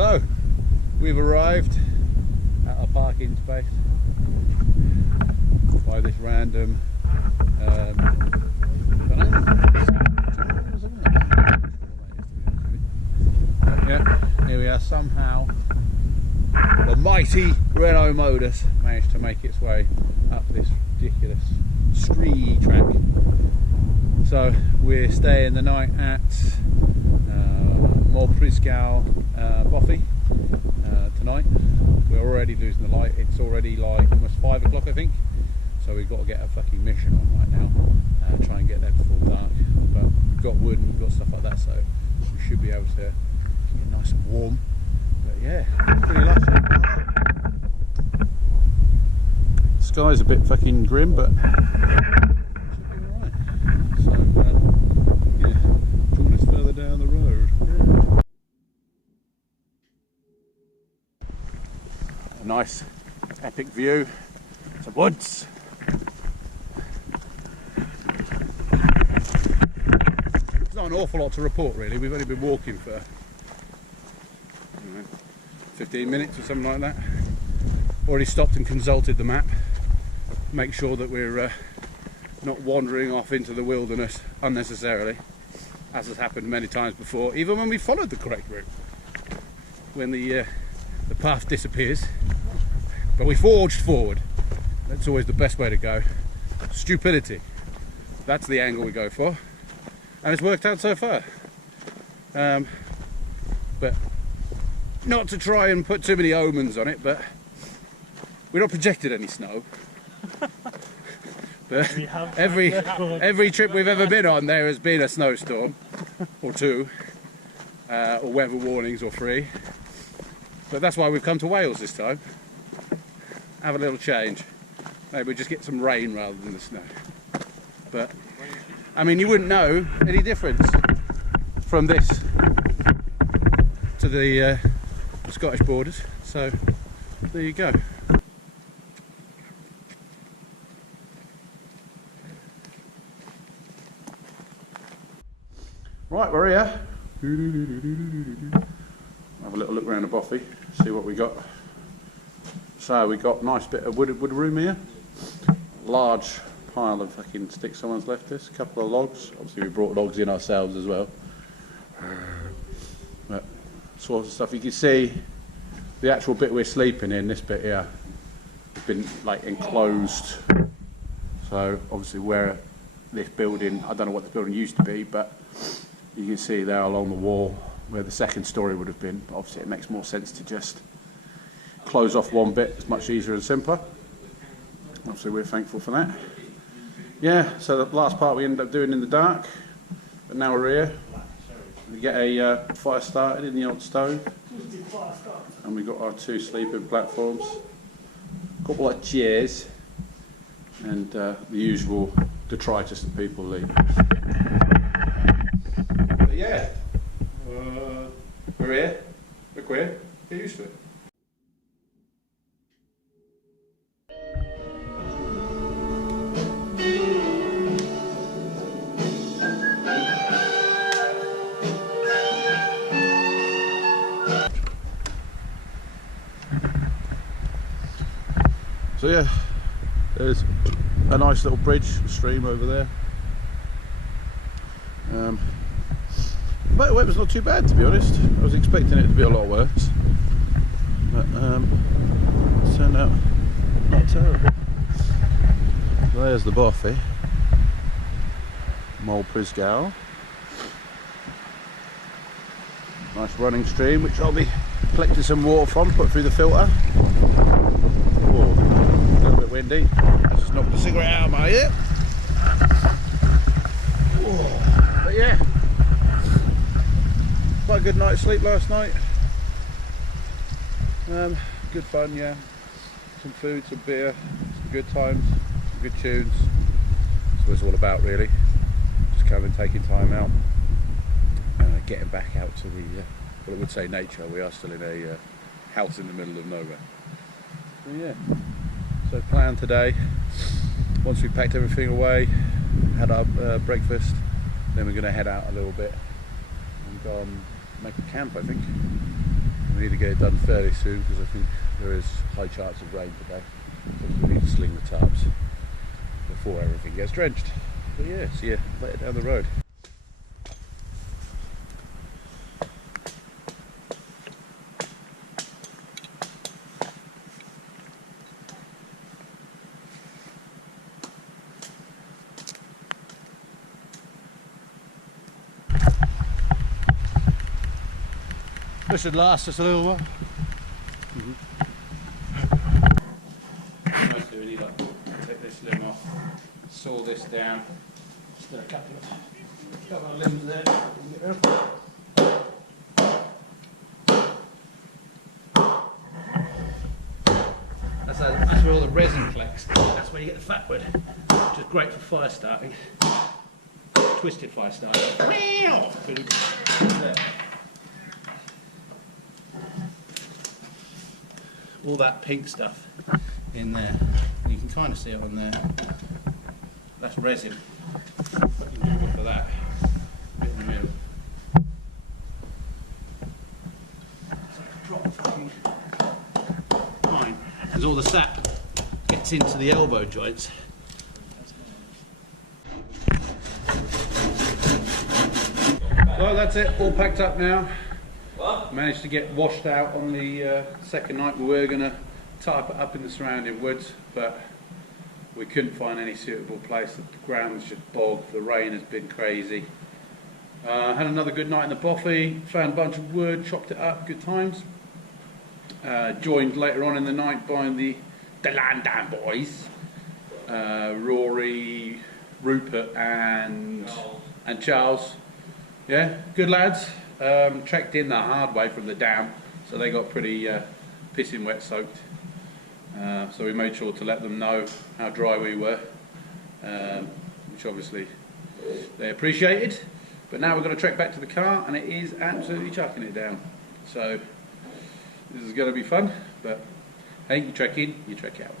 So, we've arrived at our parking space by this random yeah, here we are. Somehow the mighty Renault Modus managed to make its way up this ridiculous scree track. So we're staying the night at Moel Prysgau Bothy tonight. We're already losing the light. It's already like almost 5 o'clock, I think. So we've got to get a fucking mission on right now. Try and get there before dark. But we've got wood and we've got stuff like that, so we should be able to get nice and warm. But yeah, pretty lucky. The sky's a bit fucking grim, but so, yeah, join us further down the road. A nice, epic view. Some woods. There's not an awful lot to report, really. We've only been walking for, I don't know, 15 minutes or something like that. Already stopped and consulted the map. Make sure that we're not wandering off into the wilderness unnecessarily, as has happened many times before, even when we followed the correct route, when the path disappears. But we forged forward. That's always the best way to go. Stupidity, that's the angle we go for, and it's worked out so far. But not to try and put too many omens on it, but we're not projected any snow. But every trip we've ever been on, there has been a snowstorm or two, or weather warnings or 3. But that's why we've come to Wales this time. Have a little change. Maybe we'll just get some rain rather than the snow. But I mean, you wouldn't know any difference from this to the Scottish borders. So there you go. Right, we're here. Have a little look around the Bothy, see what we got. So we got a nice bit of wood room here. Large pile of fucking sticks someone's left us. A couple of logs. Obviously we brought logs in ourselves as well. But sorts of stuff. You can see the actual bit we're sleeping in. This bit here has been like enclosed. So obviously where this building, I don't know what the building used to be, but you can see there along the wall where the second story would have been. But obviously it makes more sense to just close off one bit. It's much easier and simpler. Obviously we're thankful for that. Yeah, so the last part we ended up doing in the dark, but now we're here. We get a fire started in the old stove, and we got our 2 sleeping platforms, a couple of chairs, and the usual detritus that people leave. But yeah, we're here, we're queer, get used to it. So yeah, there's a nice little bridge stream over there. But it was not too bad, to be honest. I was expecting it to be a lot worse, but it turned out not terrible. There's the Bothy, Moel Prysgau. Nice running stream, which I'll be collecting some water from, put through the filter. A little bit windy. I just knocked the cigarette out of my ear. But yeah, quite a good night's sleep last night. Good fun, yeah. Some food, some beer, some good times, some good tunes. That's what it's all about, really. Just coming, taking time out, getting back out to the, well, I would say nature. We are still in a house in the middle of nowhere. So yeah. So plan today, once we've packed everything away, had our breakfast, then we're going to head out a little bit and go and make a camp, I think. we need to get it done fairly soon because I think there is high chance of rain today. So we need to sling the tubs before everything gets drenched. But yeah, see you later down the road. This should last us a little while. Mostly we need to take this limb off, saw this down. Just got a couple of limbs there. That's where all the resin collects. That's where you get the fat wood, which is great for fire starting. Twisted fire starting. All that pink stuff in there, and you can kind of see it on there. That's resin. Fucking good for that. Bit in the middle. It's like a drop fucking fine. As all the sap gets into the elbow joints. Well, that's it. All packed up now. Managed to get washed out on the second night. We were going to type it up in the surrounding woods, but we couldn't find any suitable place. The ground's just bogged, the rain has been crazy. Had another good night in the Bothy, found a bunch of wood, chopped it up, good times. Joined later on in the night by the Landam boys, Rory, Rupert and Charles. Yeah, good lads. Trekked in the hard way from the dam, so they got pretty pissing wet soaked. So we made sure to let them know how dry we were, which obviously they appreciated. But now we're going to trek back to the car, and it is absolutely chucking it down. So this is going to be fun, but hey, you trek in, you trek out.